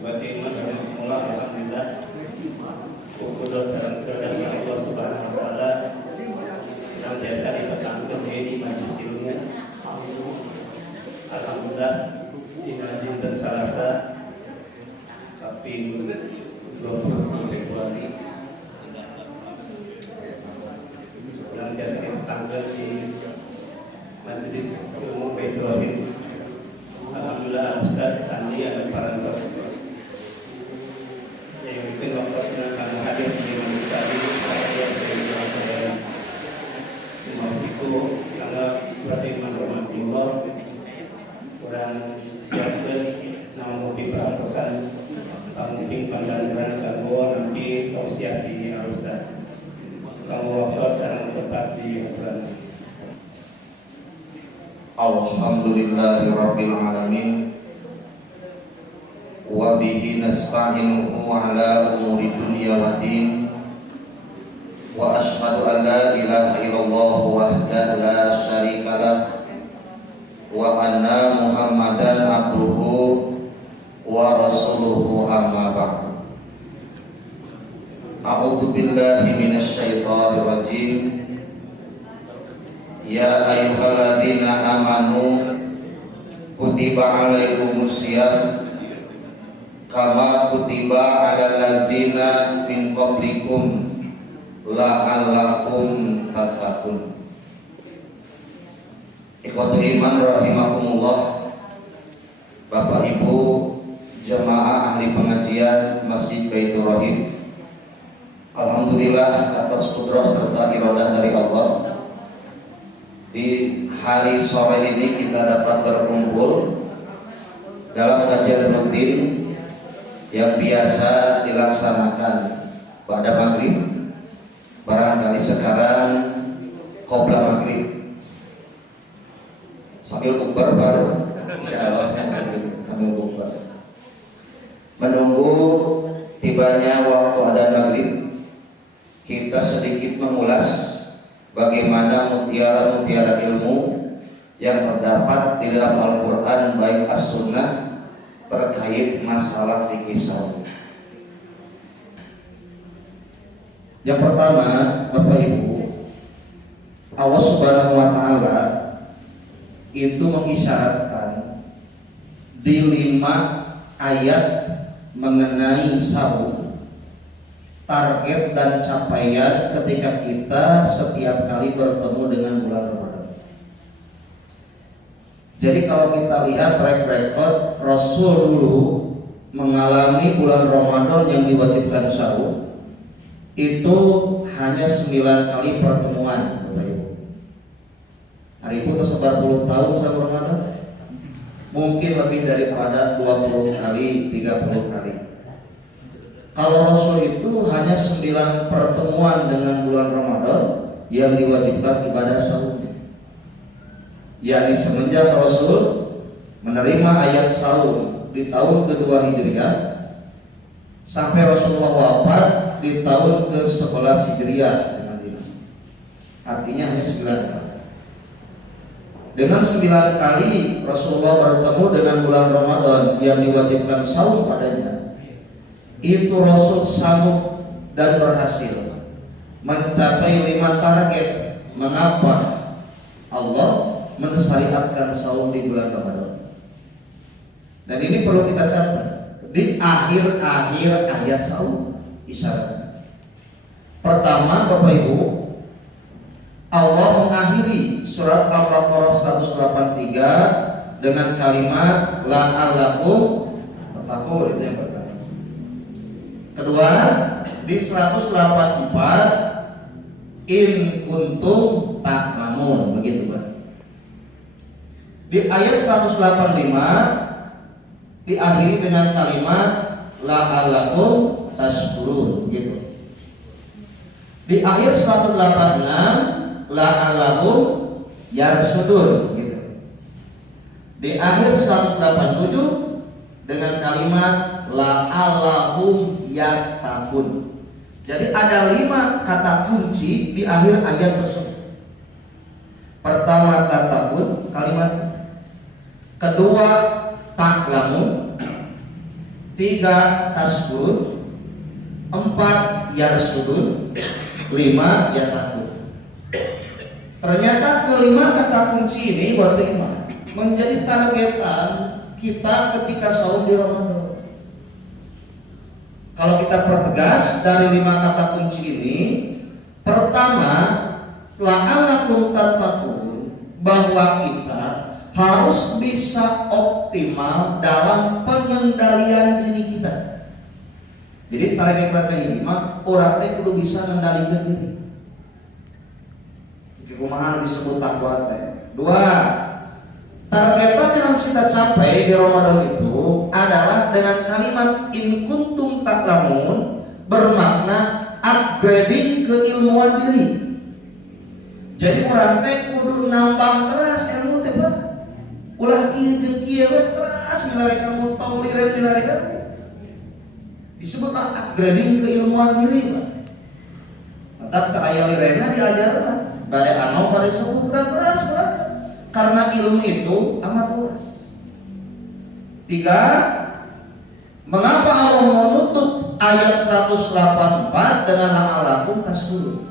Bagaimana rahmatullah alhamdulillah. Syukur dan kepada Allah Subhanahu wa taala yang biasa ditetapkan di majelis ilmu. Alhamdulillah dinajin dan salasa tapi 20 Februari yang biasa ditetapkan di majelis ilmu Baitul. Alhamdulillah Ustaz Sandi ada para yang mungkin waktu akan hadir di Indonesia ini saya dari semua itu karena beriman rahmatullah orang siapkan nama mobil peratusan mungkin pandangan kamu nanti kau siap di Ustaz kamu waktu sekarang tetap di aturan. Alhamdulillahirabbil alamin wa bihi nasta'inuhu ala umuri dunya waddin wa asyhadu an la ilaha illallah wahdahu la syarikalah wa anna muhammadan abduhu wa rasuluhu amma ba'd. A'udzu billahi minasy syaithanir rajim. Ya ayyuhalladzina amanu kutiba alaikumus syiyam kama kutiba alal ladzina min qablikum la'allakum tattaqun. Ikhwatul iman rahimakumullah, Bapak Ibu jemaah ahli pengajian Masjid Baitur Rahim, alhamdulillah atas kudrah serta iradah dari Allah, di hari sore ini kita dapat berkumpul dalam kajian rutin yang biasa dilaksanakan pada maghrib. Barangkali sekarang qobla maghrib sambil bukber baru insyaallah sambil bukber menunggu tibanya waktu adzan maghrib. Kita sedikit mengulas bagaimana mutiara-mutiara ilmu yang terdapat di dalam Al-Quran baik As-Sunnah terkait masalah fikih saum. Yang pertama, Bapak Ibu, Allah Subhanahu wa taala itu mengisyaratkan di 5 ayat mengenai saum target dan capaian ketika kita setiap kali bertemu dengan bulan Ramadan. Jadi kalau kita lihat track record Rasul dulu mengalami bulan Ramadan yang diwajibkan saum itu hanya 9 kali pertemuan. Hari itu tersebar 10 tahun saum Ramadan, mungkin lebih daripada 20 kali, 30 kali. Kalau Rasul itu hanya 9 pertemuan dengan bulan Ramadan yang diwajibkan ibadah saum. Yakni semenjak Rasul menerima ayat saum di tahun kedua Hijriah sampai Rasulullah wafat di tahun ke-11 Hijriah, artinya hanya 9 kali. Dengan 9 kali Rasulullah bertemu dengan bulan Ramadan yang diwajibkan saum padanya, itu Rasul sanggup dan berhasil mencapai 5 target. Mengapa Allah mensyariatkan saum di bulan Ramadan? Dan ini perlu kita catat di akhir-akhir ayat saum isyarat. Pertama, Bapak Ibu, Allah mengakhiri surat Al-Baqarah 183 dengan kalimat la'allakum tattaqun, itu yang pertama. Kedua, di 184 in kuntum ta'lamun, begitu Pak. Di ayat 185 diakhiri dengan kalimat la'allakum tashkurun, gitu. Di akhir 186 la'allakum yarsudun, gitu. Di akhir 187 dengan kalimat la'allahum yattaqun. Jadi ada 5 kata kunci di akhir ayat tersebut. Pertama tattaqun kalimat, kedua ta'lamun, 3 tasbur, 4 yarsudun, 5 yatakun. Ternyata kelima kata kunci ini buat terima menjadi targetan kita ketika saum di Ramadan. Kalau kita pertegas dari 5 kata kunci ini, pertama, la'allakum tattaqun, bahwa kita harus bisa optimal dalam pengendalian diri kita. Jadi target kita ini mah orang teh kudu bisa mengendalikan diri. Kumaha disebut takwa teh. 2, targetan yang harus kita capai di Ramadan itu adalah dengan kalimat in kuntum ta'lamun, bermakna upgrading keilmuan diri. Jadi orang teh kudu nambah terus ilmu teh Pak. Ulah ieu jeung kieu we terus milare kamu tong milare kamu. Disebut upgrading keilmuan diri Pak. Tetap ka aya lirena diajarna. Bade anu pada sebut terus Pak. Karena ilmu itu amat luas. 3, mengapa Allah menutup ayat 184 dengan la'allakum tasbirun?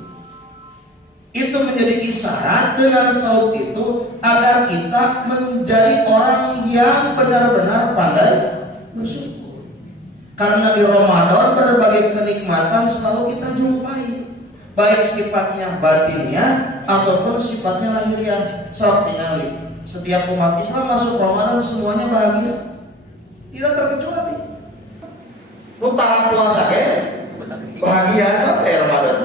Itu menjadi isyarat dengan saum itu agar kita menjadi orang yang benar-benar pandai bersyukur. Karena di Ramadan berbagai kenikmatan selalu kita jumpai, baik sifatnya batinnya ataupun sifatnya lahiriah. Sok tingali, setiap umat Islam masuk Ramadan semuanya bahagia, tidak terkecuali. Utara puasa bahagia sampai Ramadan.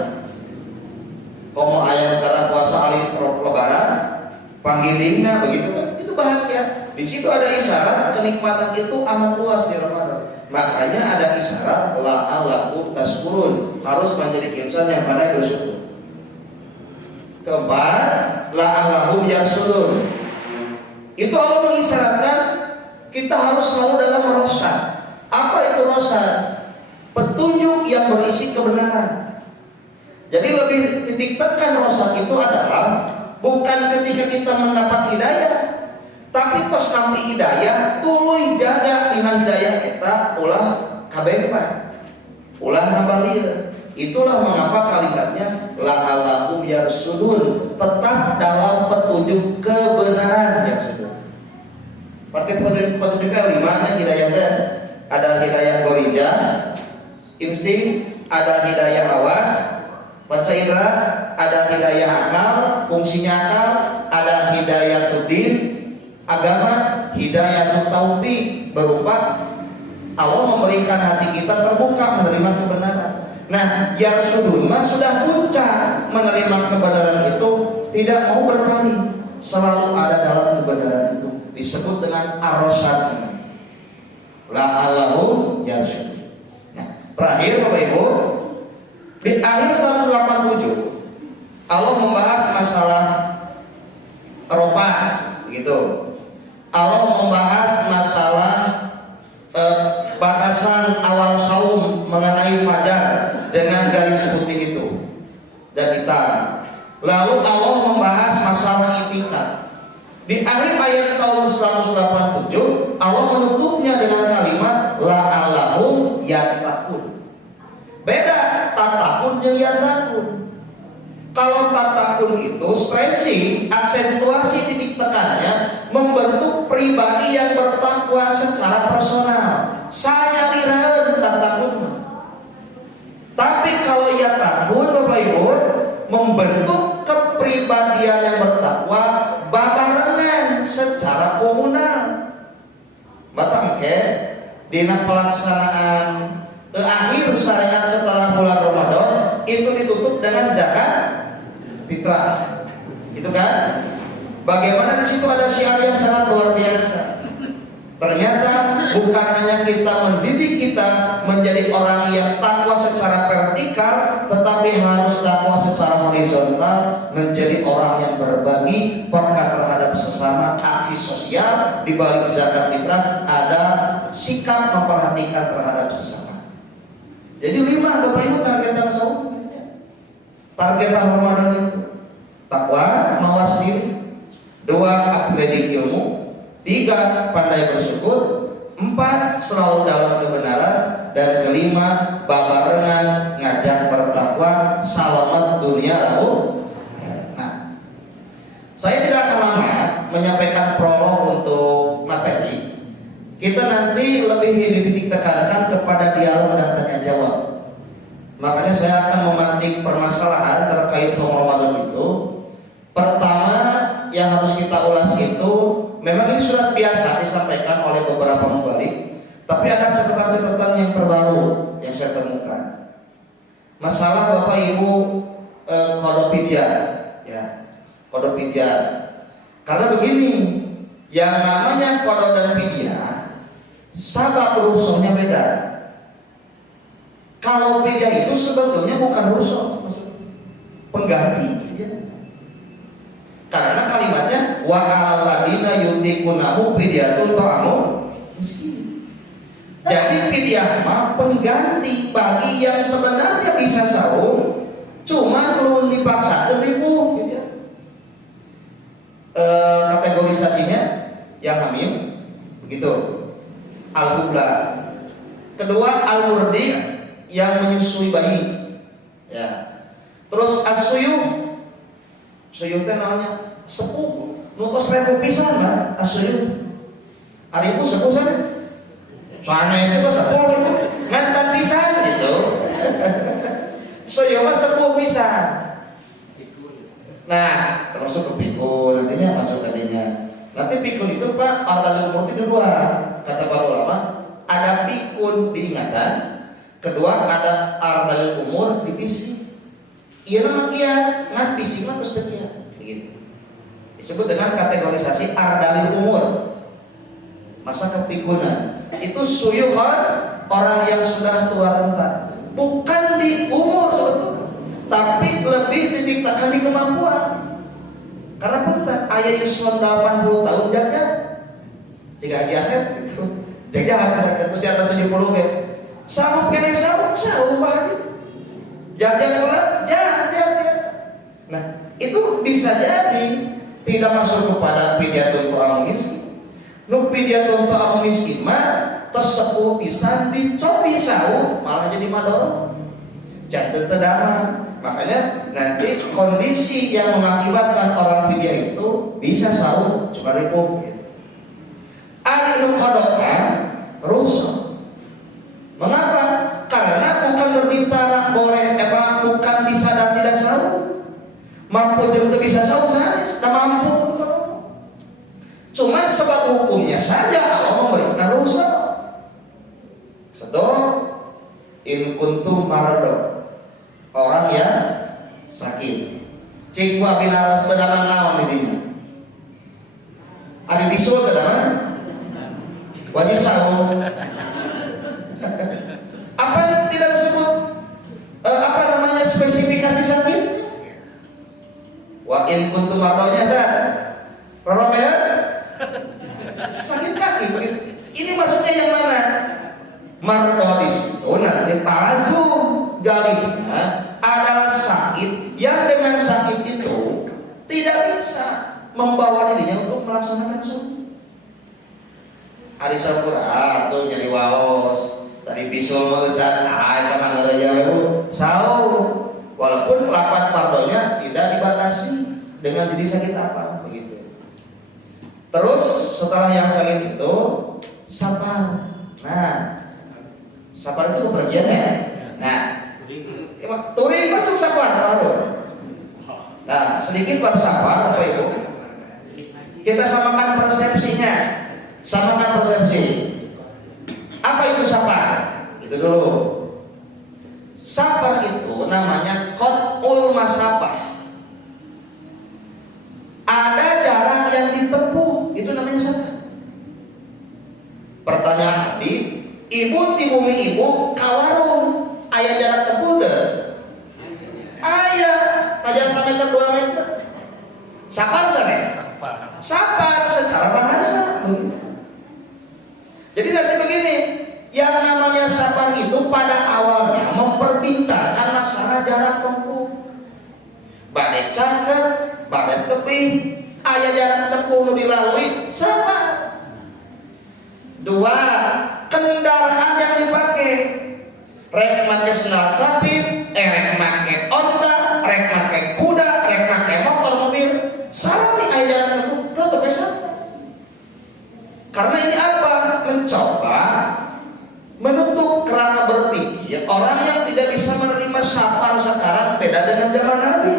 Komo ayat antara puasa ali lebaran, panggilingnya begitu kan? Itu bahagia. Di situ ada isyarat kenikmatan itu amat luas di Ramadan. Makanya ada isyarat la'allakum tashkurun, harus menjadi insan yang pandai bersyukur. Keempat, la'allahum yarsudun. Itu Allah mengisyaratkan kita harus selalu dalam rosyad. Apa itu rosyad? Petunjuk yang berisi kebenaran. Jadi lebih titik tekan rosyad itu adalah bukan ketika kita mendapat hidayah, tapi tos nampi hidayah tuluy jaga dina hidayah eta ulah kabebas, ulah nabalieu. Itulah mengapa kalimatnya la'allakum yarsudun, tetap dalam petunjuk kebenaran yang sudah. Pakai petunjuk kelima hidayahnya ada hidayah gorija, insting, ada hidayah awas, panca indera, ada hidayah akal, fungsinya akal, ada hidayah tudin, agama, hidayah taufiq, berupa Allah memberikan hati kita terbuka menerima kebenaran. Nah, yarsudun mas sudah puncak menerima kebenaran itu, tidak mau berpaling, selalu ada dalam kebenaran itu, disebut dengan ar-rasyad. La'allahu yarsudun. Nah, terakhir Bapak Ibu, di akhir 187 Allah membahas masalah ropas, gitu. Allah membahas masalah batasan awal saum mengenai fajar dengan garis putih itu dan hitam. Lalu Allah membahas masalah itikaf. Di akhir ayat saum 187 Allah menutupnya dengan kalimat la'allahum yattaqun. Beda tatakun jeung yattaqun. Kalau tatakun itu stressing, aksentuasi titik tekannya membentuk pribadi yang bertakwa secara personal. Saya liran tatakun. Tapi kalau yattaqun Bapak Ibu membentuk kepribadian yang bertakwa babarengan secara komunal. Batang ke dina pelaksanaan akhir syariat setelah bulan Ramadan itu ditutup dengan zakat fitrah, itu kan? Bagaimana di situ ada syiar yang sangat luar biasa. Ternyata bukan hanya kita mendidik kita menjadi orang yang takwa secara vertikal, tetapi harus takwa secara horizontal, menjadi orang yang berbagi, peka terhadap sesama, aksi sosial. Di balik zakat fitrah ada sikap memperhatikan terhadap sesama. Jadi 5 Bapak Ibu targetan saum. Targetan Ramadan itu takwa, mawas diri. 2, upgrading ilmu. 3, pandai bersyukur. 4 selalu dalam kebenaran, dan kelima babarengan ngajak bertakwa selamat dunia lalu. Nah, saya tidak akan lama menyampaikan prolog untuk materi. Kita nanti lebih dititik tekankan kepada dialog dan tanya jawab. Makanya saya akan memantik permasalahan terkait sama Ramadan itu. Pertama yang harus kita ulas itu, memang ini surat biasa disampaikan oleh beberapa mubalik, tapi ada catatan-catatan yang terbaru yang saya temukan. Masalah Bapak Ibu Kodopedia, ya, Kodopedia. Karena begini, yang namanya kodo dan pedia, sabab rusuhnya beda. Kalau pedia itu sebetulnya bukan rusuh, pengganti. Ya. Karena kalimatnya wa 'alal ladina yutikunahu fidyatun ta'amu miskin. Jadi fidyah mah pengganti bagi yang sebenarnya bisa sahur, cuma belum dipaksakan ribu gitu ya. Kategorisasinya yang hamil begitu. Al-hubla. Kedua al-murdi yang menyusui bayi. Ya. Terus as-suyuh. Suyuh teh namanya sepuh. Nutos rebu pisan lah as-suyuh. Hari ibu sepuh sana. Soalnya itu sepuh itu ngancan pisan gitu. Suyuh mah sepuh pisan. Nah, termasuk ke pikun, nantinya masuk tadinya. Nanti pikun itu Pak, ardalil umur itu dua. Kata para ulama, ada pikun diingatan, kedua ada ardalil umur di fisik. Iya nama kian, ngan fisik mah terus kian, begitu. Disebut dengan kategorisasi ardalil umur. Masa kepikunan itu suyuhan orang yang sudah tua renta, bukan di umur sebetulnya, tapi lebih ditiktakan di kemampuan. Karena punten ayah Yuswan 80 tahun jaga jika Haji Asep gitu, jaga terus di atas 70 ya sanggup kene sahur bahagia jaga sholat jaga. Nah itu bisa jadi tidak masuk kepada pidyatun ta'am miskin. Nu pidyatun ta'am miskin mah tos sepuh pisan dicobi sahur malah jadi madorot janten tedama. Makanya nanti kondisi yang mengakibatkan orang pidya itu bisa sahur cuma ribu. Ari nu kodokna rusak. Mengapa? Karena bukan berbicara boleh bukan bisa dan tidak sahur. Mampu jeung teu bisa sahur sanes, teu mampu. Cuma sebab hukumnya saja Allah memberikan rusak. Satu, in kuntum maradon. Orang yang sakit. Cik gua binaras tedaman naon didinya. Ada bisul tedaman. Wajib sahur. Apa tidak disebut apa namanya spesifikasi sakit? Wa in kuntum mardonya zat. Roromea sakit kaki. Ini maksudnya yang mana? Mardo di situ nanti ta'azum galibnya adalah sakit yang dengan sakit itu tidak bisa membawa dirinya untuk melaksanakan sunnah. Hari Sabura tuh jadi waos tadi bisul Ustaz kita manggilnya bu sahur walaupun lapan pardonya tidak dibatasi dengan diri sakit apa begitu. Terus setelah yang sakit itu sabar. Nah sabar itu bepergian ya. Nah turing masuk sabar baru. Nah sedikit bab sabar Bapak Ibu. Kita samakan persepsinya. Samakan persepsi. Apa itu sabar? Itu dulu. Sabar itu namanya qat'ul masafah. Ada jarak yang ditempuh, itu namanya sabar. Pertanyaan tadi, ibu di bumi ibu kawarung, ayah jarak tempuh deh. Ayah, jangan sampai 2 meter. Sabar sana. Sabar secara bahasa. Jadi nanti begini, yang namanya sabar itu pada awalnya memperbincangkan masalah jarak tempuh. Badai caket, badai tebing, ayah jarak tempuh nu dilalui, sabar. 2, rek make sendal capit, rek make onta, rek make kuda, rek make motor mobil. Salah nih ajaran teguh tetap bisa. Karena ini apa? Mencoba menutup kerangka berpikir orang yang tidak bisa menerima sapar sekarang beda dengan zaman Nabi.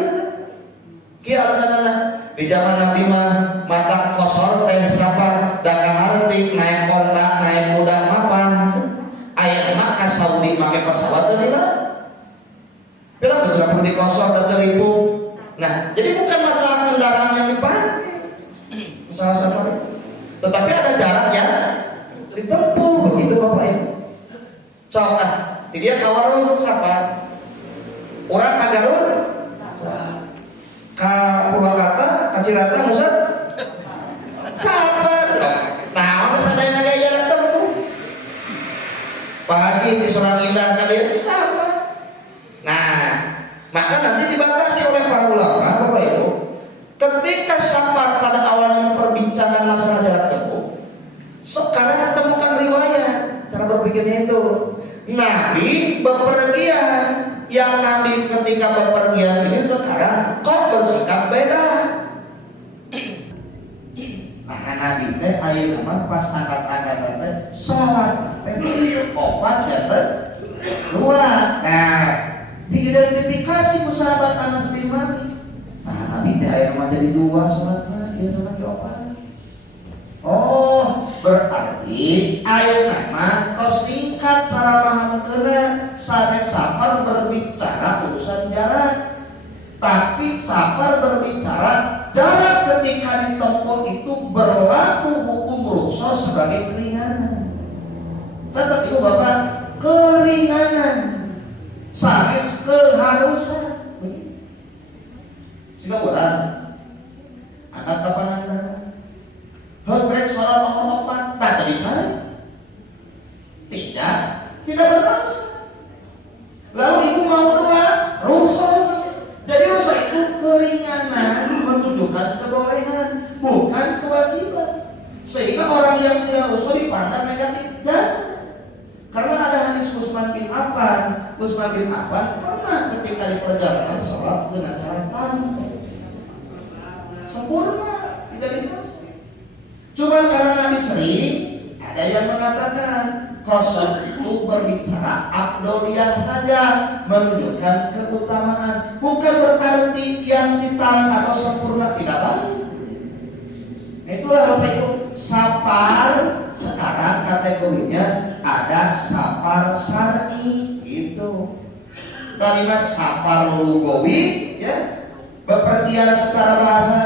Kia alasanana di zaman Nabi mah mata kosor teh sapar da kaharti naik onta naik kuda mapan. Aya mah ka Saudi make pesawat teh dina. Bila betul perlu dikosor da teribu. Nah, jadi bukan masalah kendaraan yang dipakai. Masalah sapar. Tetapi ada jarak yang ditempuh begitu Bapak Ibu. Soalnya, dia ka warung sapar. Urang ka Garut ka Purwakarta, ka Cirata, Musa sapar. Nah, ono sadayana gaya tempuh. Pak Haji di Surang Indah ka dieu sapar. Nah, maka nanti dibatasi oleh para ulama Bapak Ibu. Ketika sapar pada awalnya memperbincangkan masalah jarak tempuh, sekarang ketemukan riwayat cara berpikirnya itu. Nabi bepergian, yang Nabi ketika bepergian ini sekarang kok bersikap beda. Nah Nabi teh ayeuna mah pas angkat-angkatan teh salat teh opat ya teh dua. Nah diidentifikasi ku sahabat Anas bin Malik. Nah Nabi teh ayeuna mah jadi dua salatna, ieu salat opat. Oh, berarti ayeuna mah tos tingkat cara mahakeuna sanes sapar berbicara urusan jarak. Tapi sapar berbicara jarak ketika ditempuh itu berlaku hukum rukhsah sebagai keringanan. Catat itu Bapak, keringanan sanes keharusan. Sehingga urang angkat kapan Anda? Hendak sholat opat, tak jadi cari, tidak berdosa. Lalu ibu mau doa, rukhsah. Jadi rukhsah itu keringanan menunjukkan kebolehan, bukan kewajiban. Sehingga orang yang tidak rukhsah dipandang negatif. Jangan. Karena ada hadis Utsman bin Affan. Utsman bin Affan pernah ketika di perjalanan sholat dengan cara tangguh, sempurna, tidak dikasih. Cuma karena Nabi sering, ada yang mengatakan kosong itu berbicara afdoliyah saja, menunjukkan keutamaan, bukan berarti yang ditam atau sempurna tidak baik. Itulah Bapak Ibu, sapar sekarang kategorinya ada sapar syar'i itu. Kalimat sapar lugawi ya, bepergian secara bahasa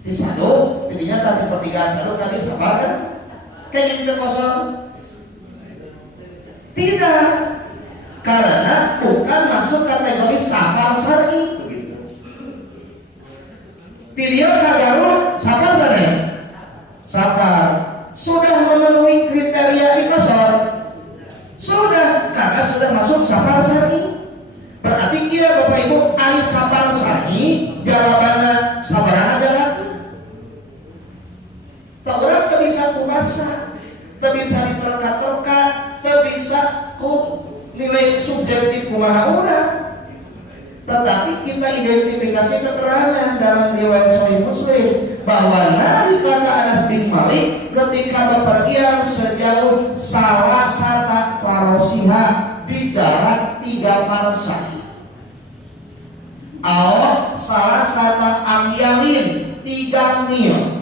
di sadu, jadinya tapi pertigaan sadu kali sapar kan? Kayak gitu kosong? Tidak, karena bukan masuk kategori sapar syar'i begitu. Dia kagarul sapar sanes, sapar sudah memenuhi kriteria ikosor, sudah karena sudah masuk sapar syar'i. Berarti kira Bapak Ibu ali sapar syar'i jawabannya sabaraha jalan. Tak orang tak bisa kubasa, tak bisa diterka-terka, tak bisa ku nilai subjektif kumaha orang. Tetapi kita identifikasi keterangan dalam riwayat Sahih Muslim bahwa Nabi kata Anas bin Malik ketika bepergian sejauh salasata parosiha di jarak 3 parsah. Salasata amyalin 3 mil.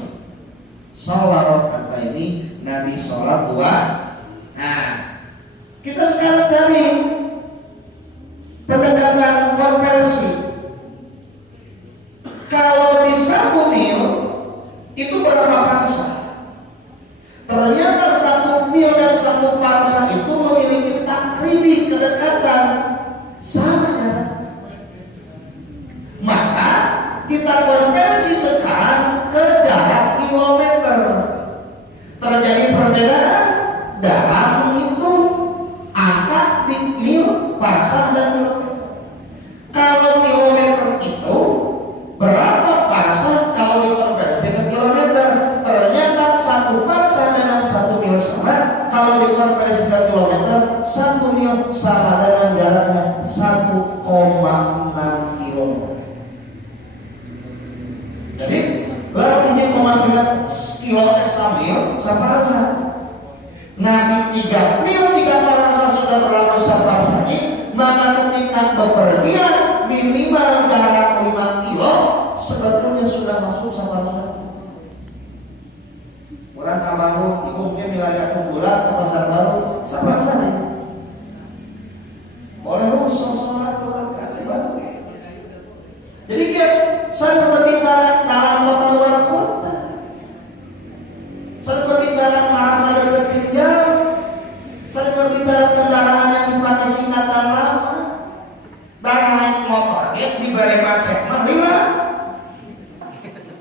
Sholat kata ini Nabi sholat 2. Nah, kita sekarang cari pendekatan konversi. Kalau di 1 mil itu berapa parsah? Ternyata 1 mil dan 1 parsah itu memiliki takribi kedekatan sama ya. Maka kita konversi sekarang ke jarak kilometer. Terjadi perbedaan dalam menghitung angka di mil, parsah dan kilometer. Kalau kilometer itu berapa parsah kalau dikonversi ke kilometer? Ternyata 1 parsah dengan 1 mil sama. Kalau dikonversi ke kilometer 1 mil 1,6 km. Jadi baru 3,3 kilo sambil saparsa. Nabi 3 mil 3 parasa sudah berlalu saparsa ini, maka ketika bepergian minimal jarak 5 kilo sebetulnya sudah masuk saparsa. Orang Kabangun, ibu mungkin wilayah Tunggulan ke Pasar Baru, saparsa nih. Oleh rusuh sholat orang kaki baru. Jadi dia saya berbicara dalam kota luar kota. Saya berbicara masa dekat jauh. Saya berbicara kendaraan yang dipakai singkatan lama. Dan naik motor dia diberi macet lima.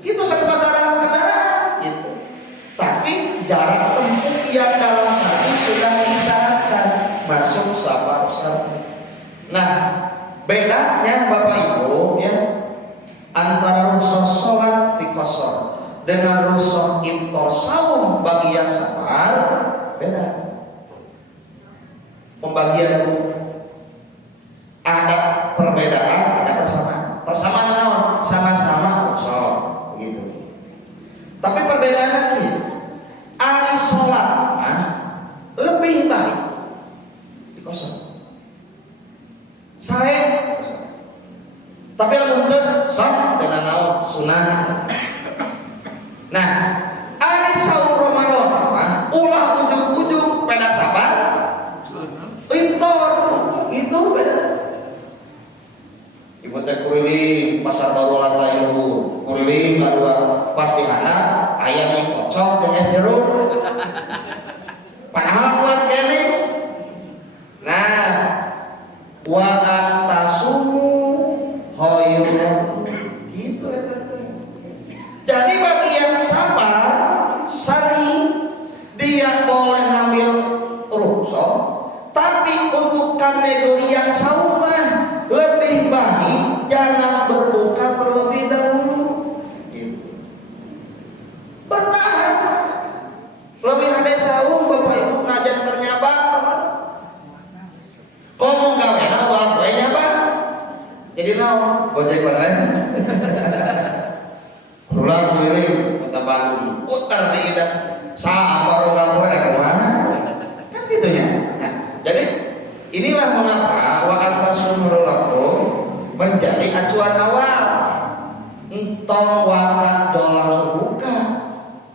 Itu satu masalah kendaraan. Gitu. Tapi jarak tempuh yang dalam sehari sudah disyaratkan masuk sabar. Nah, bedanya Bapak Ibu ya antara rusuh sholat di kosor dengan rusuh iftar saum bagi yang sabar beda. Pembagian ada perbedaan, ada persamaan. Persamaan naon? Sama-sama rusuh gitu. Tapi perbedaan lagi, ari sholat lebih baik di kosor. Saya tapi lamun teu sok dina naon sunah. Nah, ari saum Ramadan ulah ujug-ujug peda sabar. Iftar itu beda. Ibu teh kuriling Pasar Baru lantai luhur, kuriling kadua pas di handap aya mie kocok jeung es jeruk. Padahal buat kene. Nah, wa antasumu khairun gitu eta teh. Jadi bagi yang sabar sari dia boleh ngambil rukhsah, tapi untuk kategori yang saum lebih baik jangan berbuka terlebih dahulu gitu. Bertahan lebih ada saum Bapak Ibu ngajan ternyaba ngomong gawena uang kuenya Bang. Jadi naon gojek online. Pulang keliling kota Bandung, putar di idak saha baru gawe kumaha. Kan gitu ya. Nah, jadi inilah mengapa wa antasumul lakum menjadi acuan awal. Entong wakat dong langsung buka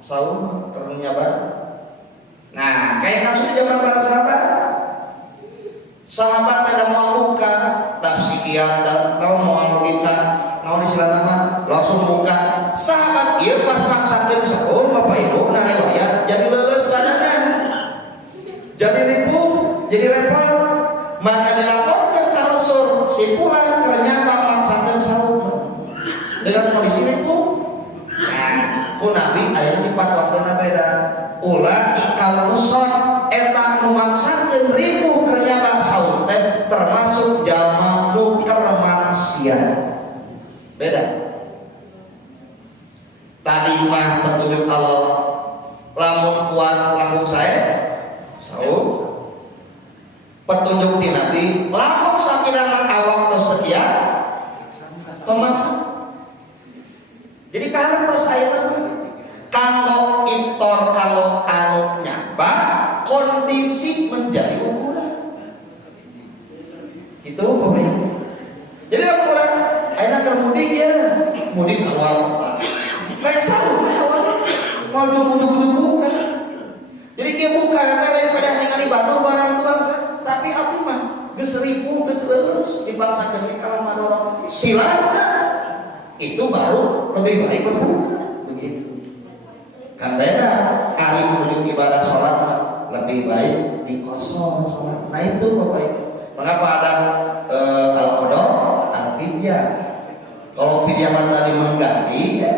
saum ternyata Bang. Nah, kayak kasus zaman para sahabat ada mau buka dah sikian dah mau buka mau disilat nama langsung buka sahabat iya pas maksakeun saum Bapak Ibu na riwayat jadi leuleus badannya jadi ripuh jadi repot maka dilaporkan ka Rasul simpulan ternyata maksakeun saum dengan kondisi ripuh. Nah ku Nabi ayeuna dipatwakeun beda ulah ikal usah eta nu maksakeun ripuh ternyata saum teh termasuk jalma nu kermaksiat. Beda. Tadi mah petunjuk Allah lamun kuat lamun saya saum. Petunjuk ti Nabi lamun sapirangan awak tos setia tomaksa. Jadi kahartos ayeuna kanggo iftar kalau anu nyaba kondisi menjadi ukuran itu Bapak Ibu. Jadi apa kurang ayeuna keur mudik ya mudik keluar kota rek saum awal mau ujug-ujug buka jadi kieu buka daripada ningali batur barang tuang tapi abdi mah geus ripuh geus leuleus dipaksakeun ke kalam madorong silakan itu baru lebih baik berbuka begitu. Kan beda hari menuju ibadah sholat lebih baik di kosong sholat. Nah itu Bapak Ibu. Mengapa ada kalau kodok ada pidyah. Kalau pidyah tadi mengganti ya.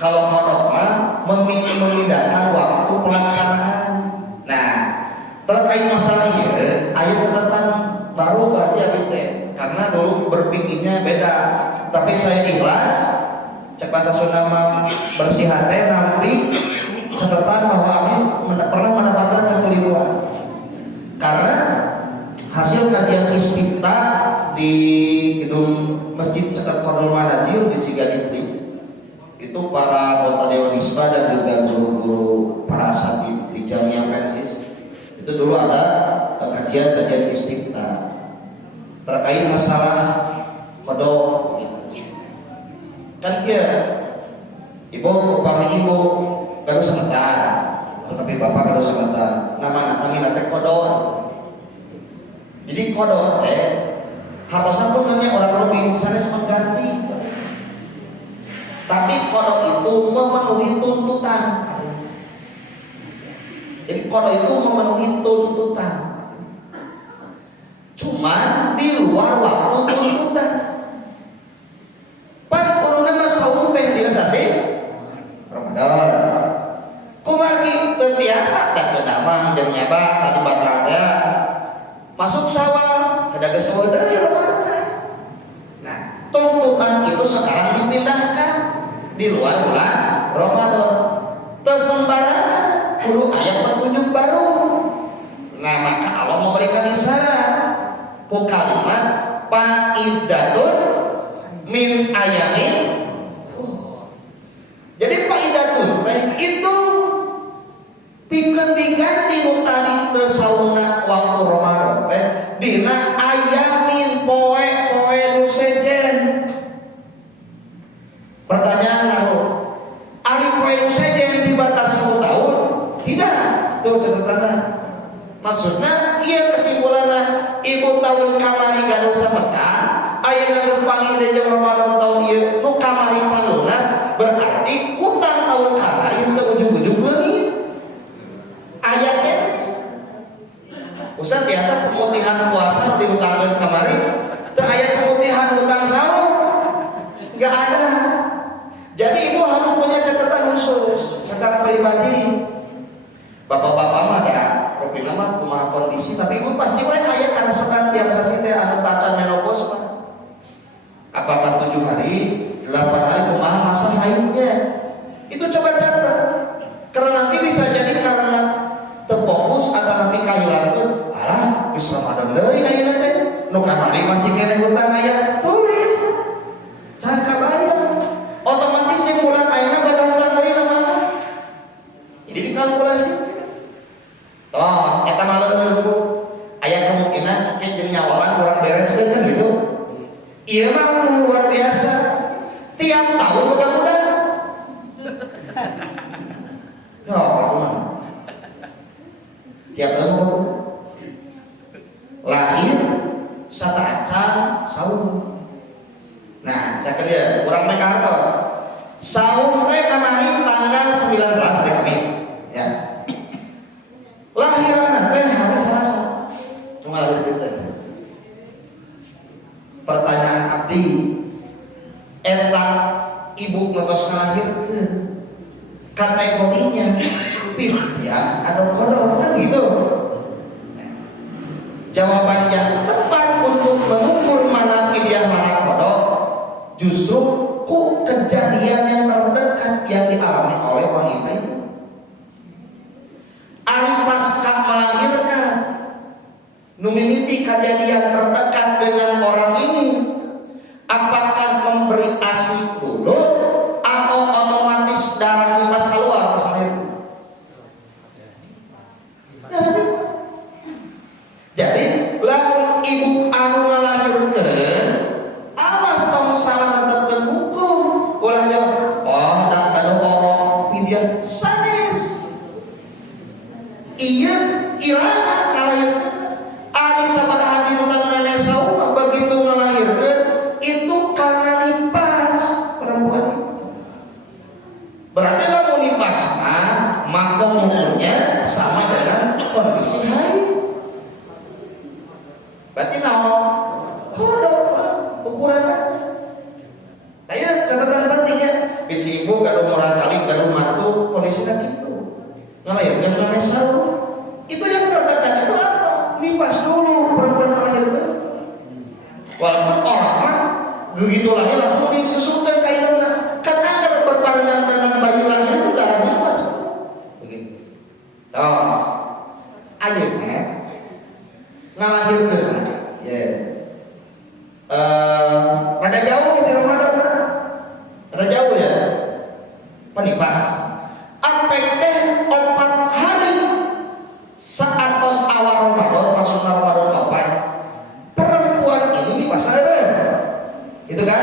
Kalau kodok mah memindahkan waktu pelaksanaan. Nah terkait masalah ini ayat catatan baru baca abite karena dulu berpikirnya beda. Tapi saya ikhlas cek bahasa Sunda mah bersih hati nanti catatan bahwa kami pernah mendapatkan kekeliruan karena hasil kajian istifta Misbah dan juga guru-guru para asatidz di Jamiah Persis itu dulu ada kajian istifta terkait masalah kodok. Kan dia ibu upami ibu kalau semetan, tapi bapak kalau semetan, namanya teh kodok. Jadi kodok teh harusnya pun orang Robi sanes mengganti. Tapi kodok itu memenuhi tuntutan. Jadi kodok itu memenuhi tuntutan. Cuman di luar waktu tuntutan. Pada corona mah saum teh diresasi Ramadan. Kumargi terbiasa dan kedamang jeung nyaba tadi batal teh. Masuk Syawal, ada geus deui Ramadan. Nah, tuntutan itu sekarang dipindahkan di luar bulan Ramadan. Tersembarangan kudu aya petunjuk baru. Nah, maka Allah memberikan isyarat ku kalimat faidatun min ayamin. Jadi faidatun teh itu pikeun diganti nu tadi teu sauna waktu Ramadan teh dina ayamin poe-poe nu sejen. Pertanyaan aku, ari poe nu sejen dibatasi 10 tahun? Tidak. Tuh catatanna. Maksudna ieu kesimpulanna ibu tahun kamari gaduh sametan ayeuna geus pangindah jeung Ramadan tahun ieu nu kamari can lunas berarti hutang tahun kamari teu ujug-ujug leungit. Ayatnya Ustaz biasa pemutihan puasa dihutangkeun kamari teu aya pemutihan hutang saum enggak ada. Jadi ibu harus punya catatan khusus secara pribadi. Bapak-bapak mah ada robina mah kumaha kondisi tapi ibu pasti wae aya kana sekan tiap sasi teh anu tacan menopause mah. Apa 7 hari, 8 hari kumaha masa haidnya. Itu coba catat. Karena nanti bisa jadi karena terfokus atau nabi kahilankeun, alah geus Ramadan deui ayeuna teh. Nu kamari masih kene hutang aya, tulis. Can kabayang. Otomatis jeung bulan ayeuna badal hutang deui mah. Jadi dikalkulasi. Tos eta mah leungit. Aya kemungkinan ke jeung nyawalan urang bereskeun kan gitu. Ieu mah luar biasa. Tiap tahun budak-budak. Tiap tahun budak-budak. Lahir sataacan saum. Nah, cak dia urang meh kahartos. Saum teh kamari tanggal 19 hari Kamis, ya. Lahiran teh hari Selasa. Cuma lahir kita. Pertanyaan abdi, eta ibu ngetos ngalahirkeun kategorinya fidyah atau qada kan gitu. Jawaban yang tepat untuk mengukur mana fidyah mana qada justru ku kejadian yang terdekat yang dialami oleh wanita itu. Ari pasca melahirkan nu mimiti kejadian terdekat dengan orang ini, apakah memberi ASI dulu atau otomatis darahnya pas keluar pas melahirkan? Jadi lamun ibu anu ngalahirkeun awas tong salah netepkeun hukum ulah jawab oh dak kanu orang fidyah sanes iya iraha ngalahirkeun ari sabaraha dinten nenek saum begitu ngalahirkeun itu karena nifas perempuan itu. Berarti lamun nifas maka hukumnya sama dengan kondisi haid. Berarti naon? Kodok ukurannya. Ayo catatan pentingnya. Bisi ibu gaduh murah kali gaduh mantu kondisinya gitu. Ngalahirkeun nenek saum. Itu yang terdekat itu apa? Nifas dulu perempuan melahirkan. Walaupun orang mah begitu lahir langsung disusulkan kainana. Kan agar berbarengan dengan bayi lahir itu darah nifas. Begitu. Tos. Ayeuna ngalahirkeun ya. Rada jauh di Ramadan mah. Rada jauh ya. Penifas. apek teh 4 hari saatos awal Ramadan, maksudna Ramadan kapan perempuan ini dipasarkan itu kan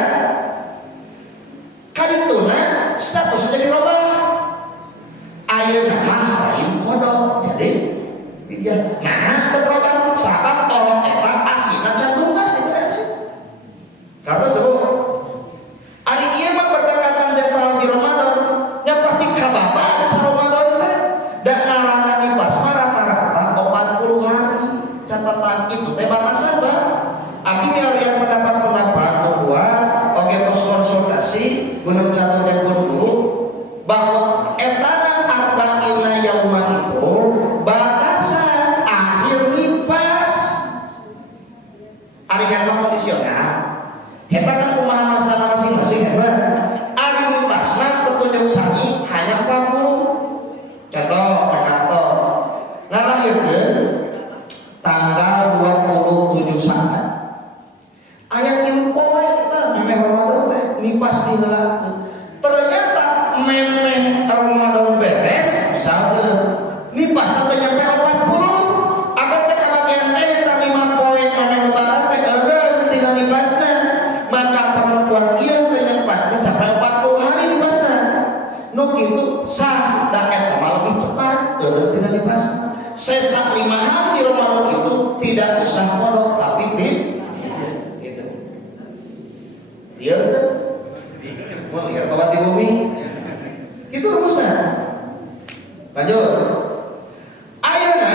kadituna statusnya jadi robah ayeuna mah lain kodok jadi dia nah keteroban sahabat orang eta asina cantungas karena sebut hari iya mah berdekatan dengan di Ramadan nya pasti kababan sa Ramadan teh dan ngaranna di basma rata-rata 40 hari catatan itu teh batasan Bang abi milarian pendapat-pendapat bahwa oge tos konsultasi gunung catatnya pun dulu bahwa etanan arba'ina yauman itu batasan akhir nifas ari kan kondisional hebat kan kumaha masalah masing-masing hebat ari nifasna petunjuk sami hanya 40 contoh Jakarta ngalahirkeun tanggal 27 Syawal aya kieu poe eta memeh Ramadan teh nifas diheulakeun ternyata memeh Ramadan beres misalkan nifas teh nyampe 40 ada teh kabagian eta 5 poe memeh lebaran teh eureun tina nifasna maka perempuan ieu teh nyampe mencapai 40 hari nifasna nu kitu sah da eta mah lebih cepat eureun tina nifasna sesa 5 hari di Ramadan itu tidak usah kodok tapi gitu dia tuh mau lihat kawat di bumi gitu rumusnya lanjut ayeuna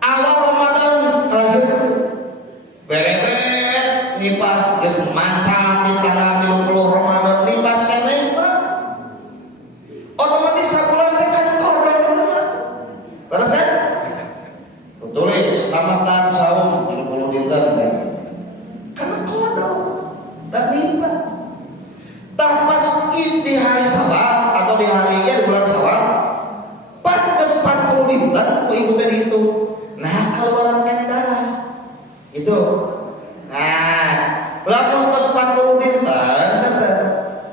awal Ramadan lahir berebet nifas geus mancan di tanggal 30 Ramadan nifas keneh otomatis sabulan teh kan kodok otomatis beres kan tulis selamatan saum 30 dinten guys karena kodok dan nifas tak pas di hari Syawal atau di harinya di bulan Syawal pas ke 40 dinten ku ibu tadi itu nah keluaran kena darah itu nah lamun ke 40 dinten kata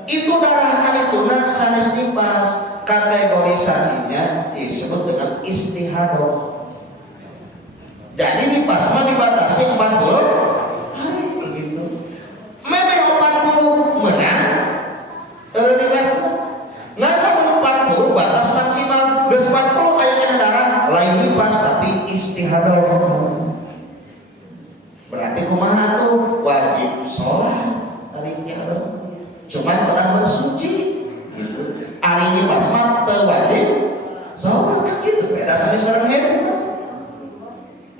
itu darah kan itu nah sanes nifas kategorisasinya disebut dengan istihadah jadi nifas mah dibatasi 40 hari gitu memeh 40 menang nifas nah namun 40 batas maksimal geus 40 aya kana darah lain nifas tapi istihadah berarti kumaha tuh wajib sholat tadi istihadah cuman kada bersuci gitu ari nifas mah teu wajib sholat gitu beda sama sareng nifas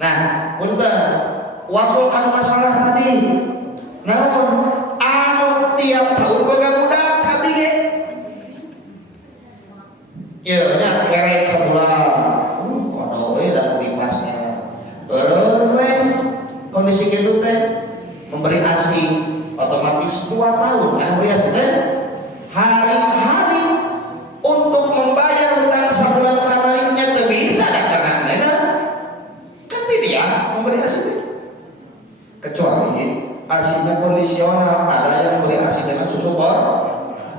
nah punten wasul kana masalah tadi namun anu tiap tahun boga budak cabi ge ieu nya kerek sabulan kodo we da nifasnya eureun we kondisi kitu teh memberi ASI otomatis 2 tahun kan biasa teh hari-hari untuk membayar hutang sabulan kemarinnya teu bisa da kana kan dia memberi ASI kecuali ASInya kondisional ada yang memberi ASI dengan susu bor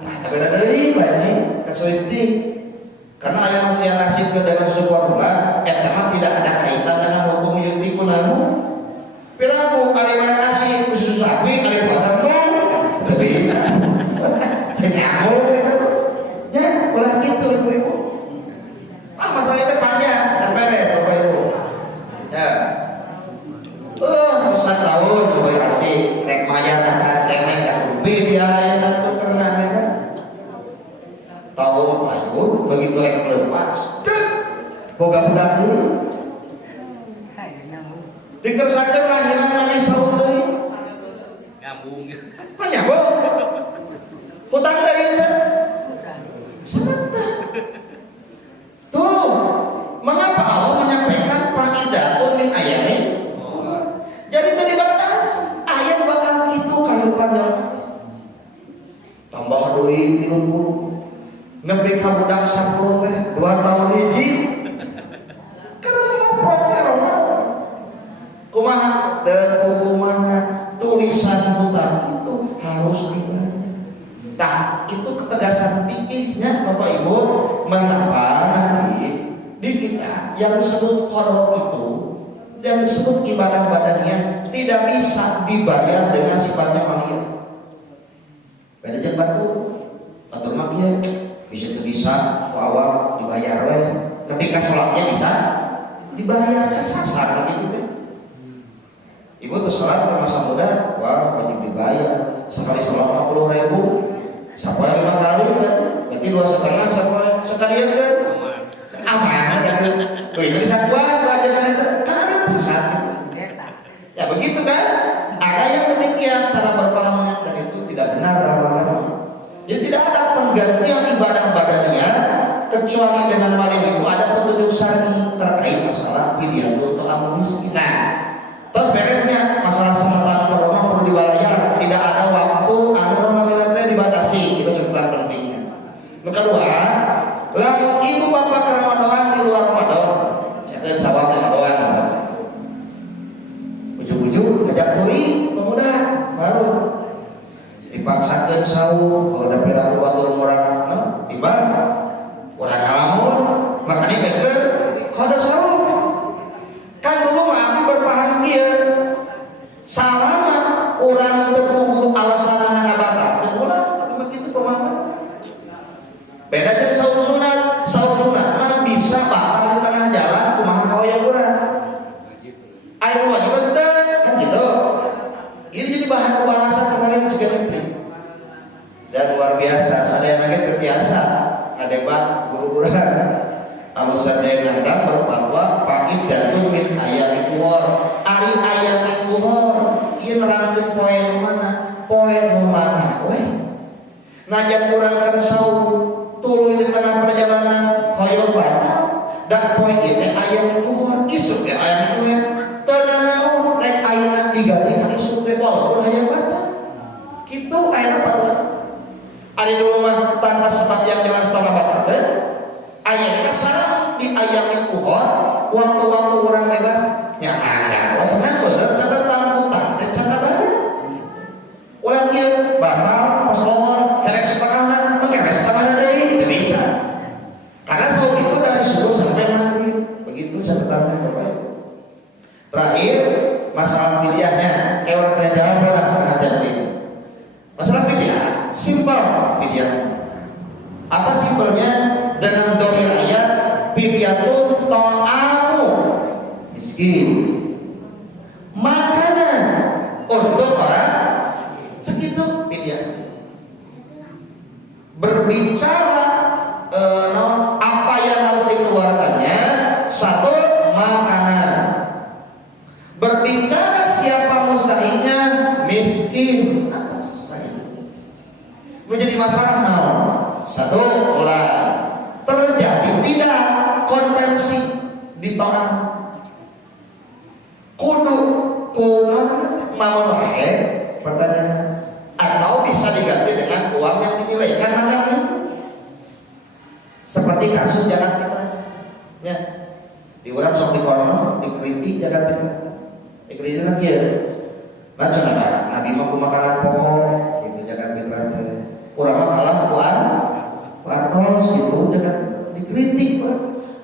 nah beda deui Pak Haji kasuisdi karena aya masih ASI dengan susu bor pula eta mah tidak ada kaitan dengan hukum yuti kunamu piraku ari mana ASI susu sapi ari puasa mah teu bisa nyamuk gitu ya ulah gitu ibu-ibu masalah itu panjang kan beres Bapak Ibu ya terus 1 tahun memberi ASI nek mayar acan keneh dan rupi dia yang itu karena tahun begitu rek lepas boga budak dulu dikersakeun lahiran nami saum deui nyambung apa nyambung hutang deui teh sebentar tuh mengapa Allah menyampaikan fa'idatun min ayamin jadi tadi batas ayat bakal gitu kahirupan jalan tambah deui 30 nepi ka budak 10 teh 2 tahun hiji karena ngoprok Ramadan kumaha teu kumaha tulisan hutang itu harus dibayar tah itu ketegasan mengapa nanti di kita yang disebut qada itu, yang disebut ibadah badannya tidak bisa dibayar dengan sifatnya maliyah. Beda jeung batur mah kieu bisa awal dibayar we. Tapi kan salatnya bisa dibayar kan sasar gitu kan. Ibu tuh salat ke masa muda, wah wajib dibayar. Sekali salat 50.000, siapa 5 kali berarti 2,5 siapa sekalian kan? Aman kan? Tuh jadi sakuan wajiban itu kan ada sesat. Ya begitu kan? Ada yang demikian cara berpahamnya dan itu tidak benar dalam agama. Jadi tidak ada penggantian ibadah badannya kecuali dengan maliyah itu ada petunjuk syar'i terkait masalah fidyah untuk amal miskin. Nah, terus beresnya masalah semetan korma perlu dibayar, tidak ada waktu anu namanya dibatasi, itu catatan pentingnya. Yang kedua, lamun ibu bapak ke Ramadan di luar Ramadan, saya sawah Ramadan, ujung-ujung ngajak turi pemuda baru dipaksakan sahur, kalau udah piraku batur murah, tiba orang ngalamun, makanya beker kode sahur. Kan dulu mah aku berpaham dia salama orang terpugu alasan anak batal ulah begitu pemahaman. Beda jeung sahur sunat mah bisa batal di tengah jalan kumaha hoyong urang aya wajib teh kan gitu. Ini jadi bahan pembahasan kemarin cegat itu dan luar biasa sadaya nage ketiasa adebat guru-guruan anu sadaya nandang berfatwa faidatun min ayami kuhor ari ayami kuhor ieu nerangkeun poe nu mana we najan urang kana saum tuluy di tengah perjalanan hoyong batal dan poe ieu teh ayami kuhor isuk teh ayami kuhor teu naon rek ayeuna diganti ka isuk teh walaupun hayang batal kitu ayeuna patut ari dulu mah tanpa sebab yang jelas tolak batal teh ayatnya salah di ayam kuhor waktu-waktu orang bebas yang ada kan bener catatan hutang dan cara bayar orang dia batal pas lohor kerek setengahnya mengkerek setengahnya deh tidak bisa karena saum itu dari subuh sampai maghrib begitu catatannya Bapak. Terakhir masalah fidyahnya orang tanya jawab langsung aja nih masalah fidyah simpel fidyah apa simpelnya dengan dohir ayat fidyatun ta'amu miskin makanan untuk orang segitu fidyah berbicara apa yang harus dikeluarkannya satu makanan berbicara siapa mustahilnya miskin atas menjadi masalah satu ulah terjadi tidak konversi di tangan kudu mau pertanyaan atau bisa diganti dengan uang yang dinilaikan makanya seperti kasus jangan fitrah ya di orang sok di kono dikritik jangan fitrah dikritik kan dia macam ada nabi mau makanan pokok gitu jangan fitrah orang mah kalah kuan wartos gitu jangan dikritik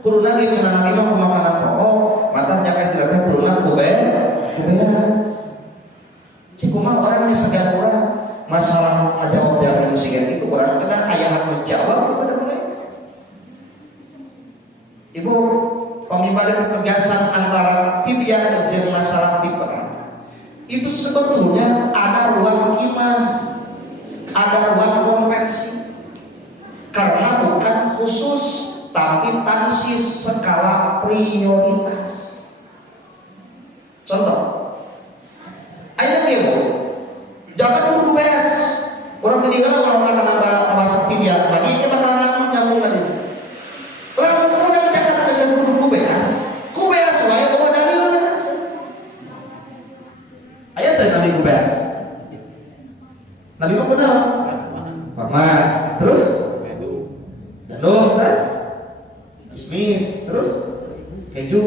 kudu lagi cenah nabi mah makanan pokok mata jangan dilatih kudu kubeas cikumaha orang ini segan orang masalah ngajawab dari musikan itu orang kena ayah menjawab kepada mereka. Ibu pemibada ketegasan antara fidyah dan masalah fitrah itu sebetulnya ada ruang kimah ada ruang konversi karena bukan khusus tapi tansis skala prioritas. Contoh ayo dia bu jangan dulu bes orang tadi kalau orang makan bahasa fidyah lagi ini makanan nyambung tadi lalu orang jangan dulu bes kubes wae bawa dalilnya ayat tadi nabi kubes nabi apa benar Muhammad terus jadul terus kismis terus keju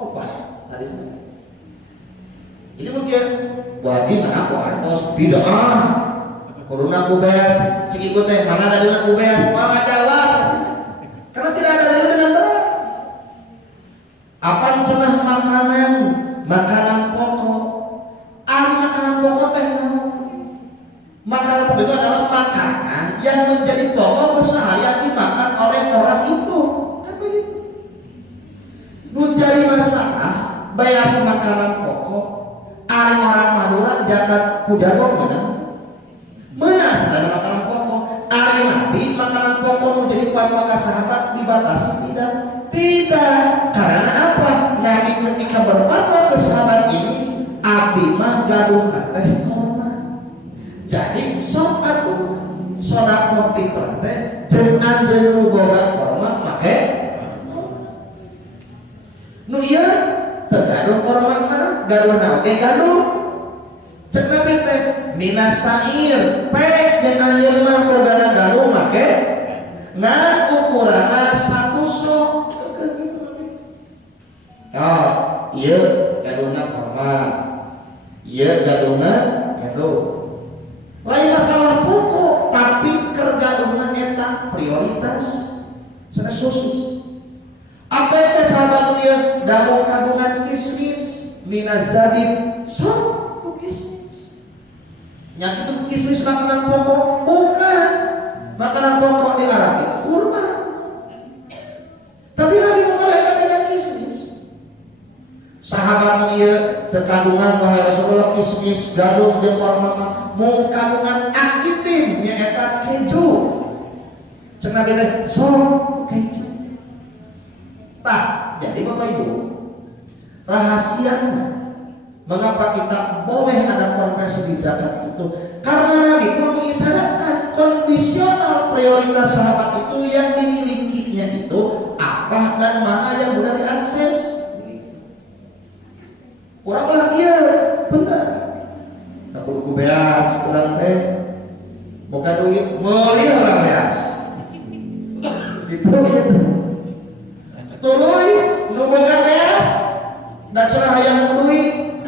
apa tadi jadi mungkin wajib aku harus bid'ah corona kubes cik ikut teh mana dari kubes mana jawab beas makanan pokok ari orang Madura jagat kudagong menas dari makanan pokok ari nabi makanan pokok menjadi fatwa ke sahabat dibatasi tidak karena apa nabi ketika berfatwa ke sahabat ini abdi mah gaduh teh korma jadi sok atuh sodaqah fitrah teh jeung anjeun boga korma make nu ieu teu gaduh korma mah gaduh naon gaduh cek nabi teh minas sair pek jeung anjeun mah bogana gaduh make ukurana satu sok yos ieu gaduhna korma ieu gaduhna gaduh lain masalah pokok tapi kergaduhna eta prioritas sanes khusus apa teh sahabat ieu damu kagungan kismis minaz zabib sok ku kismis nya kitu kismis makanan pokok bukan makanan pokok di Arab kurma tapi Nabi memulaikan dengan kismis sahabat ieu tekagungan wahai Rasulullah kismis gaduh jeung korma mau kagungan akitim nyaeta keju cek Nabi teh sok keju tak jadi Bapak Ibu rahasianya mengapa kita boleh ada konversi di zakat itu karena Nabi pun mengisyaratkan kondisional prioritas sahabat itu yang dimilikinya itu apa dan mana yang benar diakses kurang lah dia benar tak perlu beas kurang teh bukan duit meuli orang beas itu tuluy nu boga beas dan cenah hayang duit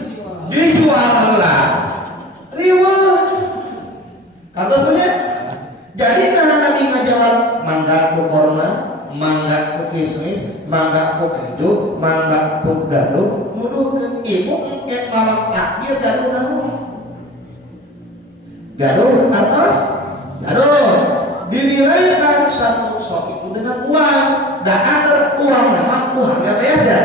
dijual heula riweuh kantos punya jadi karena Nabi ngajawab mangga ku korma mangga ku kismis mangga ku keju mangga ku gaduh nuduhkeun ibu engke malam takbir gaduh naon gaduh atas gaduh dinilaikan satu sok itu dengan uang dan antar uang nama ku harga biasa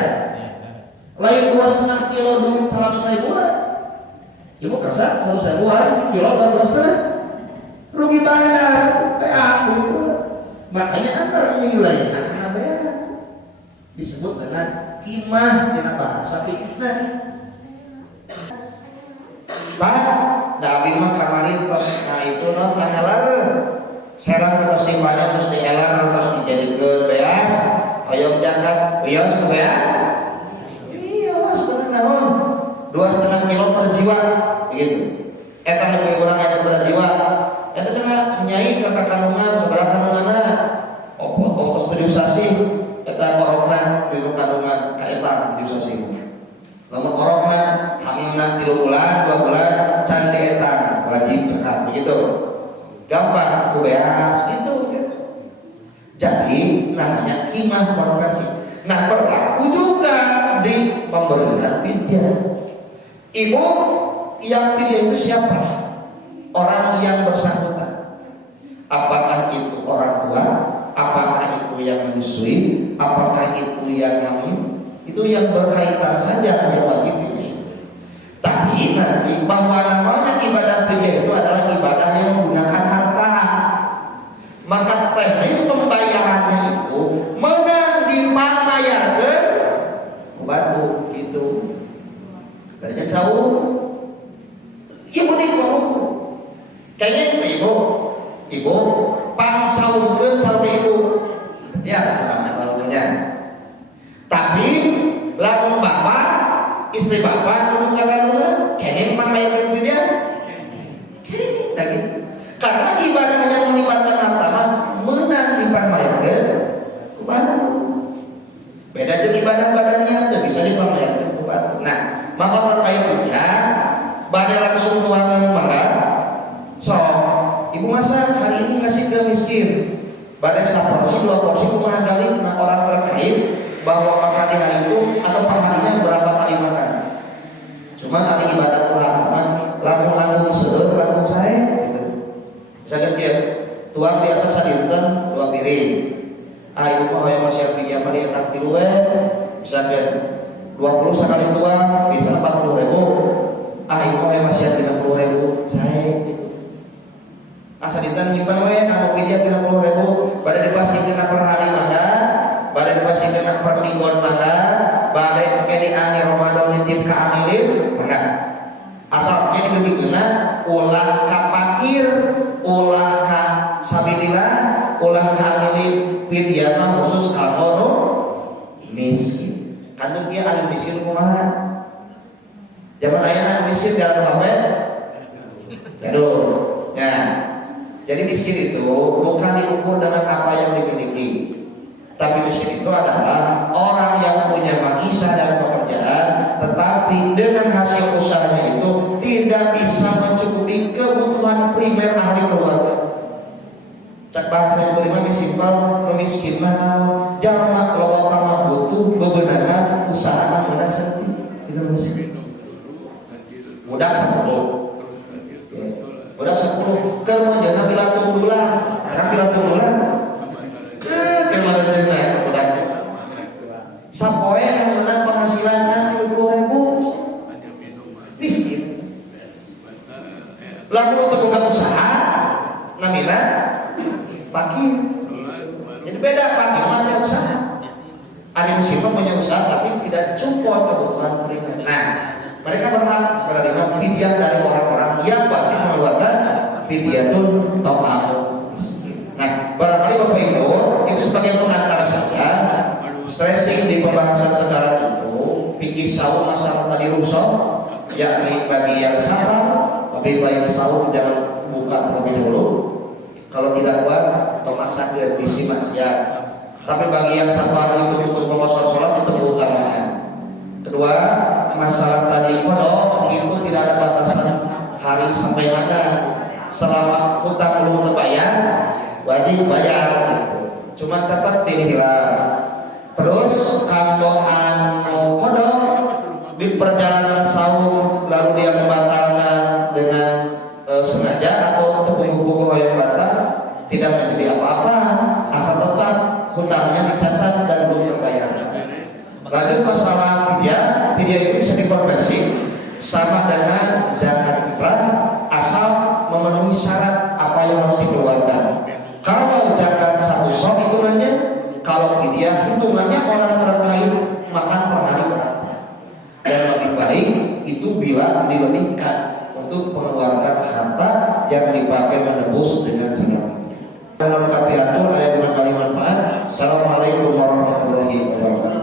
lain 2,5 kilo duit 100.000 ibu kerasa 100.000 kilo dan 2,5 rugi bandar aku itu makanya antar nilaikan karena biasa disebut dengan kimah dina bahasa fikih Nabi mah kamarin tos nah itu non helar serang tos di padang tos di helar tos dijadikeun beas hoyong zakat wios beas iya sebenarnya 2,5 kilo per jiwa begitu eta nu urang aya sabaraha jiwa eta cenah senyai ka kandungan sabaraha kandunganna opo tos periusasi eta orokna di kandungan ka eta periusasi lamun orokna hamilna 3 bulan 2 bulan can dietang wajib zakat begitu gampang ku beas gitu jadi namanya kimah konversi nah berlaku juga di pemberian fidyah ibu yang fidyah itu siapa orang yang bersangkutan apakah itu orang tua apakah itu yang menyusui apakah itu yang hamil itu yang berkaitan saja yang wajib fidyah. Tapi nanti bahwa namanya ibadah fidyah itu adalah ibadah yang menggunakan harta. Maka teknis pembayarannya itu menang dipamayarkeun batu gitu. Dari jak saur. Ibu di kono. Kayaknya ibu pangsaurkeun sareng ibu. Ya, selamat lalunya. Tapi lamun bapak istri bapak nu kawanuna kene pamayarkeun fidyah kene lagi karena ibadah yang melibatkan harta mah meunang dipamayarkeun ku bantu beda jeung ibadah badaniah teu bisa dipamayarkeun ku bantu nah maka terkait fidyah bade langsung tuangan mangga sok ibu masak hari ini ngasih ke miskin bade saporsi 2 porsi kumaha gali na orang terkait bahwa makan di hari itu atau perharinya berapa kali makan cuma hari ibadah pertama langkung seueur langkung sae gitu misalkan kieu tuang biasa sadinten 2 piring ibu mah hoyong masih pinya mah di etak 3 we misalkan 20 sekali dua bisa 40.000. Ah ibu masih 30.000 saya gitu. Asa dinten nyimpen we kanggo pidia 30.000 bade dipasikeun per hari mangga, bade dipasikeun per mingguan mangga, bade ke di akhir Ramadan nitip ka amilin mangga. Asal ke dibikeunna ulah ka fakir, ulah ka sabilillah, ulah ka amilin pidia mah khusus kanggo miskin. Kandung dia anu miskin kumaha? Zaman ayeuna miskin jalan HP. Aduh. Ya. Jadi miskin itu bukan diukur dengan apa yang dimiliki, tapi miskin itu adalah orang yang punya maisha dan pekerjaan, tetapi dengan hasil usahanya itu tidak bisa mencukupi kebutuhan primer ahli keluarga. Cak bahasa yang kelima simpel, miskin mana jalma loba pamabutuh bebenana usaha menang sendiri. Itu miskin. Budak 10. Budak 10 keur manjana bilatung dolar. Kan bilatung dolar. Keur manjana budak. Sapoe yang menang penghasilan 30.000 miskin. Lalu untuk buka usaha namina fakir. Jadi beda fakir sama usaha. Ada musibah punya usaha tapi tidak cukup kebutuhan primer. Nah, mereka berhak menerima fidyah dari orang-orang yang wajib mengeluarkan fidyatun ta'am miskin. Nah, barangkali Bapak Ibu itu sebagai pengantar saja, stressing di pembahasan sekarang itu fikih saum masalah tadi rusak, yakni bagi yang sabar lebih baik saum jangan buka terlebih dulu. Kalau tidak kuat, tomat sakit bisi maksiat. Tapi bagi yang sabar itu untuk melosot sholat itu keutamaan. Kedua, masalah tadi kodok itu tidak ada batasan hari sampai mana. Selama hutang belum terbayar, wajib bayar gitu. Cuma catat pilihlah. Terus kanggo anu kodok di perjalanan saum lalu dia membatalkan dengan sengaja atau terbuku-buku yang batal, tidak menjadi apa-apa asal tetap hutangnya dicatat dan belum terbayar. Lanjut masalah fidyah itu bisa dikonversi sama dengan zakat fitrah asal memenuhi syarat apa yang harus dikeluarkan. Kalau zakat satu sok hitungannya, kalau fidyah hitungannya orang terkait makan per hari berapa. Dan lebih baik itu bila dilebihkan untuk mengeluarkan harta yang dipakai menebus dengan zakat. Dalam kata ayat dengan kalimat manfaat. Assalamualaikum warahmatullahi wabarakatuh.